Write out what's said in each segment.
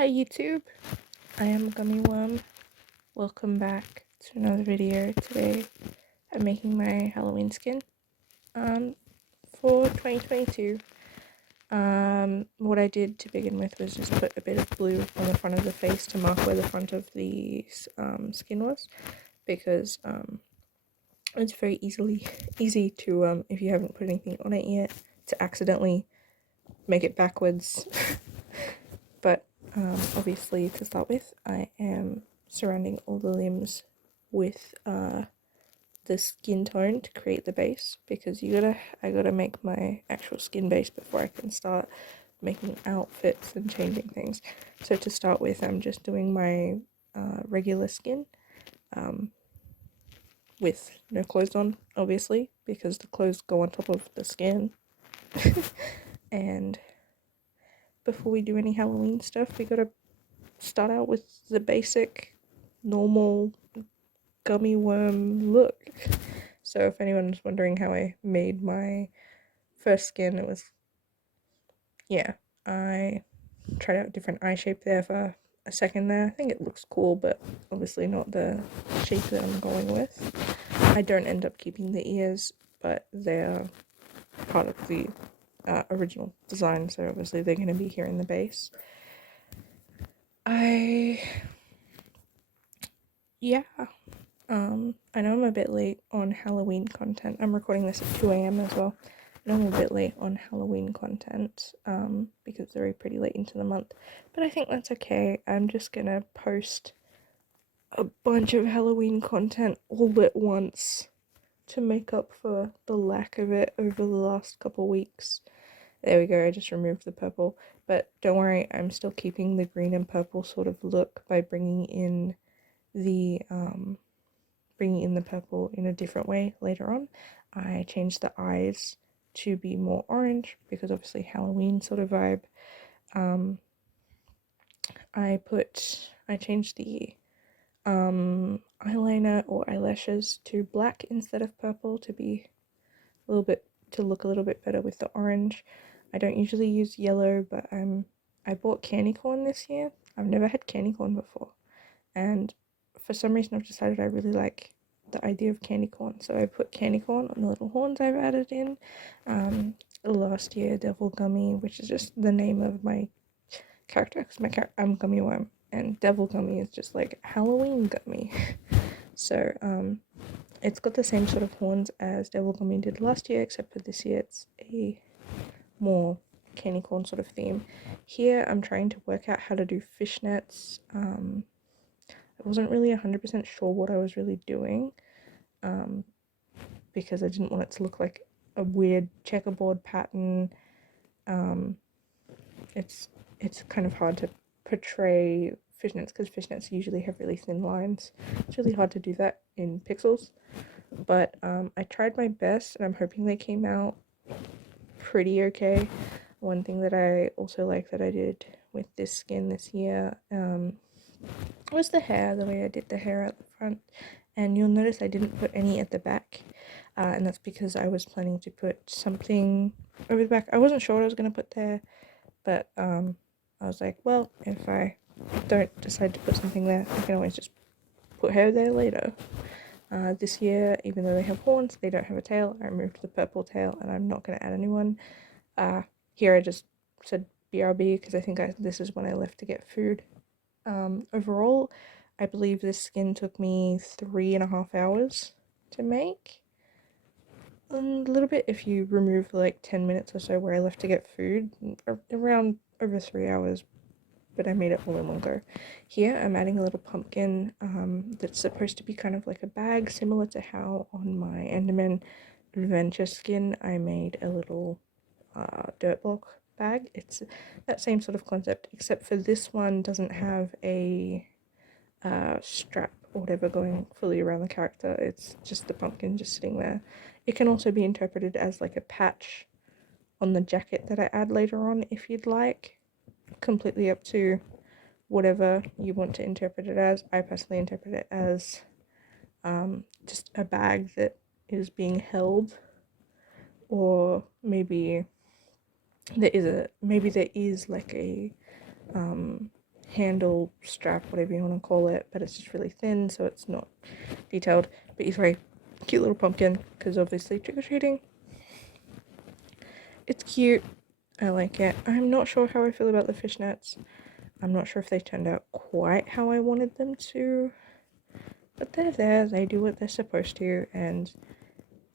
Hi YouTube, I am GumiWorm. Welcome back to another video. Today I'm making my Halloween skin for 2022. What I did to begin with was just put a bit of blue on the front of the face to mark where the front of the skin was, because it's very easy to, if you haven't put anything on it yet, to accidentally make it backwards. But obviously, to start with, I am surrounding all the limbs with the skin tone to create the base, because I gotta make my actual skin base before I can start making outfits and changing things. So to start with, I'm just doing my regular skin with no clothes on, obviously, because the clothes go on top of the skin. And before we do any Halloween stuff, we gotta start out with the basic, normal gummy worm look. So if anyone's wondering how I made my first skin, it was, yeah, I tried out a different eye shape there for a second there. I think it looks cool, but obviously not the shape that I'm going with. I don't end up keeping the ears, but they're part of the original design, so obviously they're going to be here in the base. I know I'm a bit late on Halloween content. I'm recording this at 2 a.m. as well. I know I'm a bit late on Halloween content, because it's already pretty late into the month. But I think that's okay. I'm just gonna post a bunch of Halloween content all at once to make up for the lack of it over the last couple weeks. There we go, I just removed the purple. But don't worry, I'm still keeping the green and purple sort of look by bringing in the purple in a different way later on. I changed the eyes to be more orange because obviously Halloween sort of vibe. I changed the eyeliner or eyelashes to black instead of purple to look a little bit better with the orange. I don't usually use yellow, but I bought candy corn this year. I've never had candy corn before, and for some reason I've decided I really like the idea of candy corn, so I put candy corn on the little horns I've added in. Last year, Devil Gummy, which is just the name of my character, because I'm Gummyworm, and Devil Gummy is just like Halloween Gummy. So it's got the same sort of horns as Devil Gummy did last year, except for this year it's a more candy corn sort of theme. Here I'm trying to work out how to do fishnets. I wasn't really 100% sure what I was really doing, because I didn't want it to look like a weird checkerboard pattern. It's kind of hard to portray fishnets because fishnets usually have really thin lines. It's really hard to do that in pixels, but I tried my best and I'm hoping they came out pretty okay. One thing that I also like that I did with this skin this year was the hair, the way I did the hair at the front. And you'll notice I didn't put any at the back, and that's because I was planning to put something over the back. I wasn't sure what I was going to put there, but I was like, well, if I don't decide to put something there, I can always just put hair there later. This year, even though they have horns, they don't have a tail. I removed the purple tail and I'm not going to add any one. Here I just said BRB because I think this is when I left to get food. Overall, I believe this skin took me 3.5 hours to make. A little bit if you remove like 10 minutes or so where I left to get food, around over 3 hours, but I made it all in one go. Here I'm adding a little pumpkin that's supposed to be kind of like a bag, similar to how on my Enderman Adventure skin I made a little dirt block bag. It's that same sort of concept, except for this one doesn't have a strap or whatever going fully around the character. It's just the pumpkin just sitting there. It can also be interpreted as like a patch on the jacket that I add later on if you'd like. Completely up to whatever you want to interpret it as. I personally interpret it as just a bag that is being held, or maybe there is like a handle, strap, whatever you want to call it, but it's just really thin, so it's not detailed. But he's very cute little pumpkin, because obviously trick-or-treating. It's cute. I like it. I'm not sure how I feel about the fishnets. I'm not sure if they turned out quite how I wanted them to, but they're there, they do what they're supposed to, and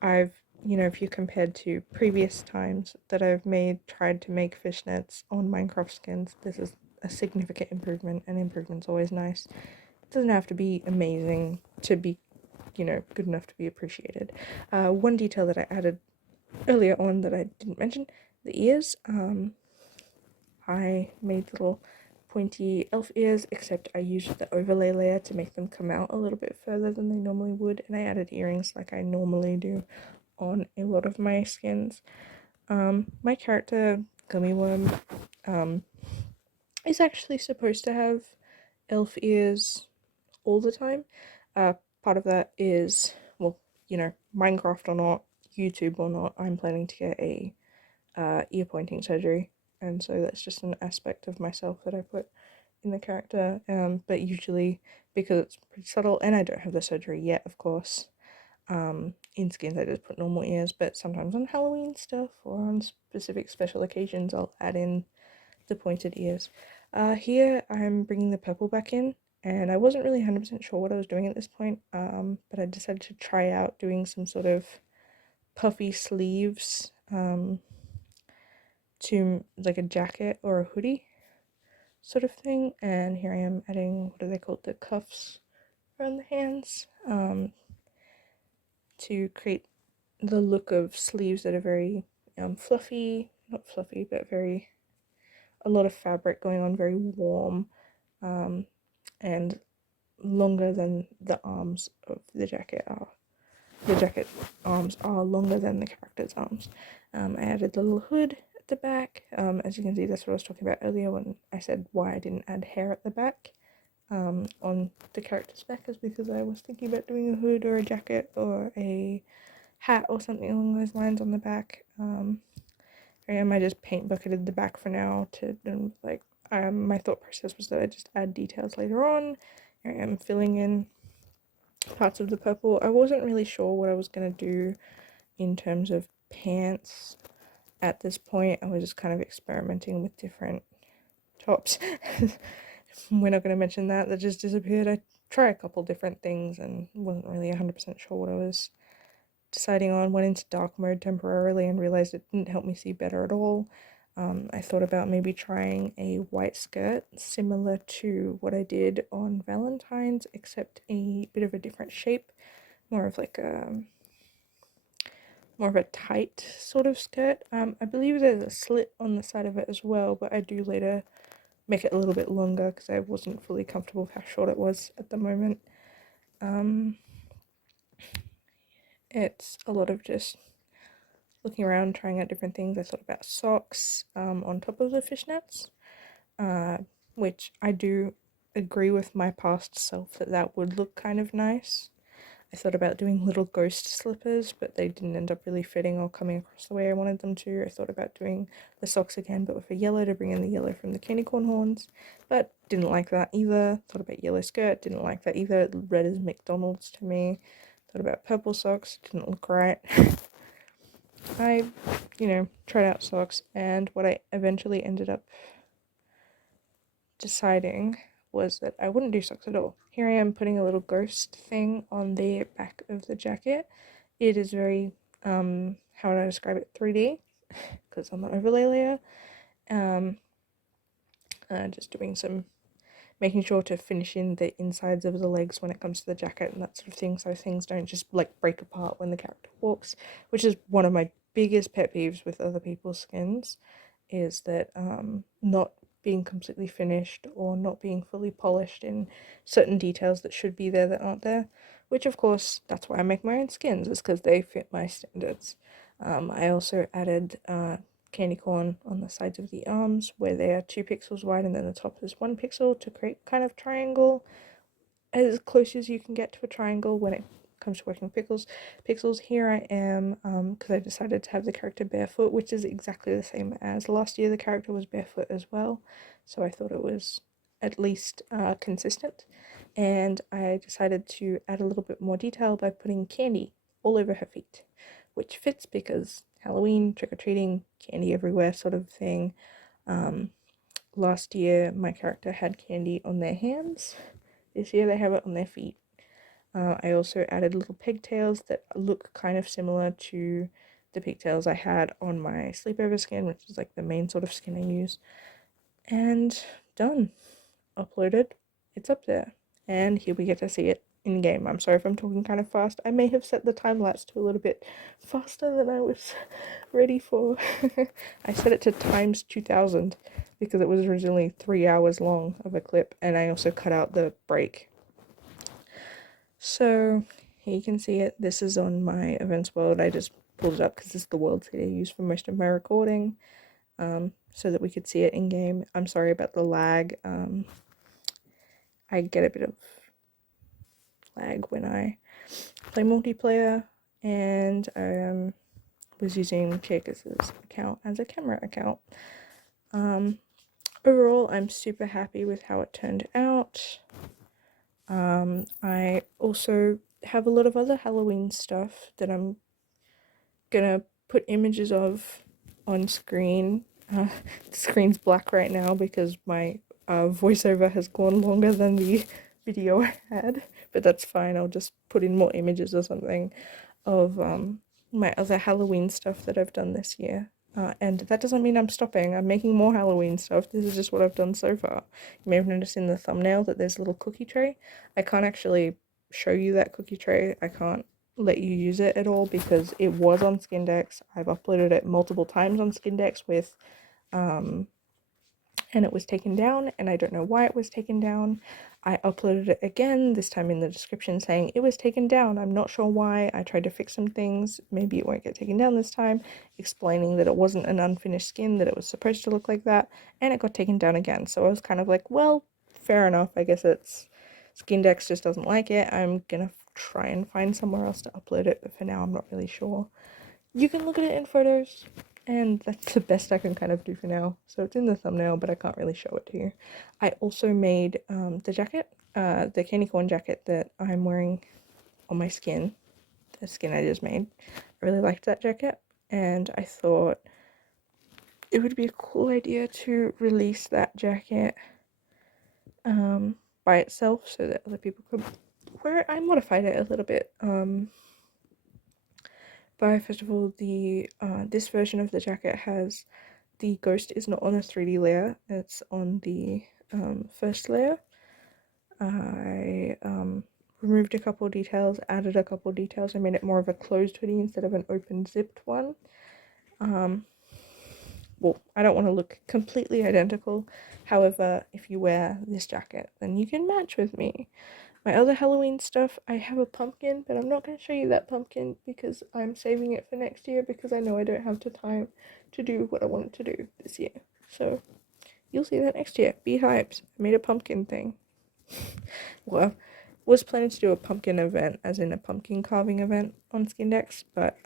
I've, you know, if you compared to previous times that I've tried to make fishnets on Minecraft skins, this is a significant improvement, and improvement's always nice. It doesn't have to be amazing to be, you know, good enough to be appreciated. One detail that I added earlier on that I didn't mention, the ears. I made little pointy elf ears, except I used the overlay layer to make them come out a little bit further than they normally would, and I added earrings like I normally do on a lot of my skins. My character, GumiWorm, is actually supposed to have elf ears all the time. Part of that is, well, you know, Minecraft or not, YouTube or not, I'm planning to get a ear pointing surgery, and so that's just an aspect of myself that I put in the character, but usually, because it's pretty subtle, and I don't have the surgery yet, of course, in skins I just put normal ears, but sometimes on Halloween stuff or on specific special occasions I'll add in the pointed ears. Here I'm bringing the purple back in, and I wasn't really 100% sure what I was doing at this point, but I decided to try out doing some sort of puffy sleeves to like a jacket or a hoodie sort of thing, and here I am adding, what are they called, the cuffs around the hands, to create the look of sleeves that are very fluffy, not fluffy, but very, a lot of fabric going on, very warm, and longer than the arms of the jacket are. The jacket arms are longer than the character's arms. I added the little hood at the back. As you can see, that's what I was talking about earlier when I said why I didn't add hair at the back on the character's back, is because I was thinking about doing a hood or a jacket or a hat or something along those lines on the back. I just paint bucketed the back for now to, like, my thought process was that I just add details later on. Here I am filling in parts of the purple. I wasn't really sure what I was going to do in terms of pants at this point. I was just kind of experimenting with different tops. We're not going to mention that just disappeared. I tried a couple different things and wasn't really 100% sure what I was deciding on. Went into dark mode temporarily and realized it didn't help me see better at all. I thought about maybe trying a white skirt similar to what I did on Valentine's, except a bit of a different shape, more of like a tight sort of skirt. I believe there's a slit on the side of it as well, but I do later make it a little bit longer because I wasn't fully comfortable with how short it was at the moment. It's a lot of just looking around, trying out different things. I thought about socks on top of the fishnets, which I do agree with my past self that would look kind of nice. I thought about doing little ghost slippers, but they didn't end up really fitting or coming across the way I wanted them to. I thought about doing the socks again, but with a yellow to bring in the yellow from the candy corn horns, but didn't like that either. Thought about yellow skirt, didn't like that either. It read as McDonald's to me. Thought about purple socks, didn't look right. I, tried out socks, and what I eventually ended up deciding was that I wouldn't do socks at all. Here I am putting a little ghost thing on the back of the jacket. It is very, how would I describe it, 3D, because on the overlay layer. Just doing some, making sure to finish in the insides of the legs when it comes to the jacket and that sort of thing, so things don't just like break apart when the character walks, which is one of my biggest pet peeves with other people's skins, is that not being completely finished or not being fully polished in certain details that should be there that aren't there, which of course that's why I make my own skins, is because they fit my standards. I also added candy corn on the sides of the arms where they are 2 pixels wide and then the top is 1 pixel to create kind of triangle, as close as you can get to a triangle when it comes to working with pixels. Here I am, because I decided to have the character barefoot, which is exactly the same as last year. The character was barefoot as well, so I thought it was at least consistent, and I decided to add a little bit more detail by putting candy all over her feet, which fits because Halloween, trick-or-treating, candy everywhere sort of thing. Last year my character had candy on their hands. This year they have it on their feet. I also added little pigtails that look kind of similar to the pigtails I had on my sleepover skin, which is like the main sort of skin I use. And done. Uploaded. It's up there. And here we get to see it in game. I'm sorry if I'm talking kind of fast. I may have set the time lapse to a little bit faster than I was ready for. I set it to times 2000 because it was originally 3 hours long of a clip, and I also cut out the break. So here you can see it. This is on my events world. I just pulled it up because this is the world seed I use for most of my recording, so that we could see it in game. I'm sorry about the lag. I get a bit of lag when I play multiplayer, and I was using Jacob's account as a camera account. Overall, I'm super happy with how it turned out. I also have a lot of other Halloween stuff that I'm gonna put images of on screen. The screen's black right now because my voiceover has gone longer than the video I had, but that's fine. I'll just put in more images or something of my other Halloween stuff that I've done this year. And that doesn't mean I'm stopping. I'm making more Halloween stuff. This is just what I've done so far. You may have noticed in the thumbnail that there's a little cookie tray. I can't actually show you that cookie tray. I can't let you use it at all because it was on Skindex. I've uploaded it multiple times on Skindex with and it was taken down, and I don't know why it was taken down. I uploaded it again, this time in the description saying it was taken down. I'm not sure why. I tried to fix some things. Maybe it won't get taken down this time, explaining that it wasn't an unfinished skin, that it was supposed to look like that, and it got taken down again. So I was kind of like, well, fair enough. I guess it's Skindex just doesn't like it. I'm gonna try and find somewhere else to upload it, but for now I'm not really sure. You can look at it in photos, and that's the best I can kind of do for now. So it's in the thumbnail, but I can't really show it to you. I also made the jacket, the candy corn jacket that I'm wearing on my skin, the skin I just made. I really liked that jacket, and I thought it would be a cool idea to release that jacket by itself so that other people could wear it. I modified it a little bit. But first of all, this version of the jacket has the ghost is not on a 3D layer, it's on the first layer. I removed a couple of details, added a couple of details. I made it more of a closed hoodie instead of an open zipped one. Well, I don't want to look completely identical. However, if you wear this jacket, then you can match with me. My other Halloween stuff, I have a pumpkin, but I'm not going to show you that pumpkin because I'm saving it for next year because I know I don't have the time to do what I wanted to do this year. So, you'll see that next year. Be hyped. I made a pumpkin thing. Well, was planning to do a pumpkin event, as in a pumpkin carving event on Skindex, but,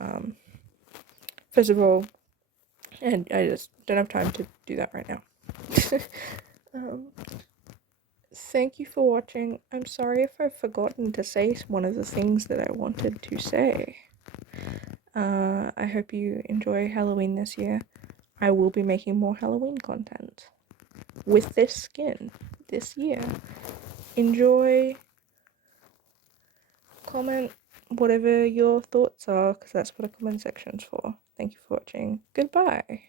first of all, and I just don't have time to do that right now. Thank you for watching. I'm sorry if I've forgotten to say one of the things that I wanted to say. I hope you enjoy Halloween this year. I will be making more Halloween content with this skin this year. Enjoy, comment, whatever your thoughts are, because that's what a comment section's for. Thank you for watching. Goodbye.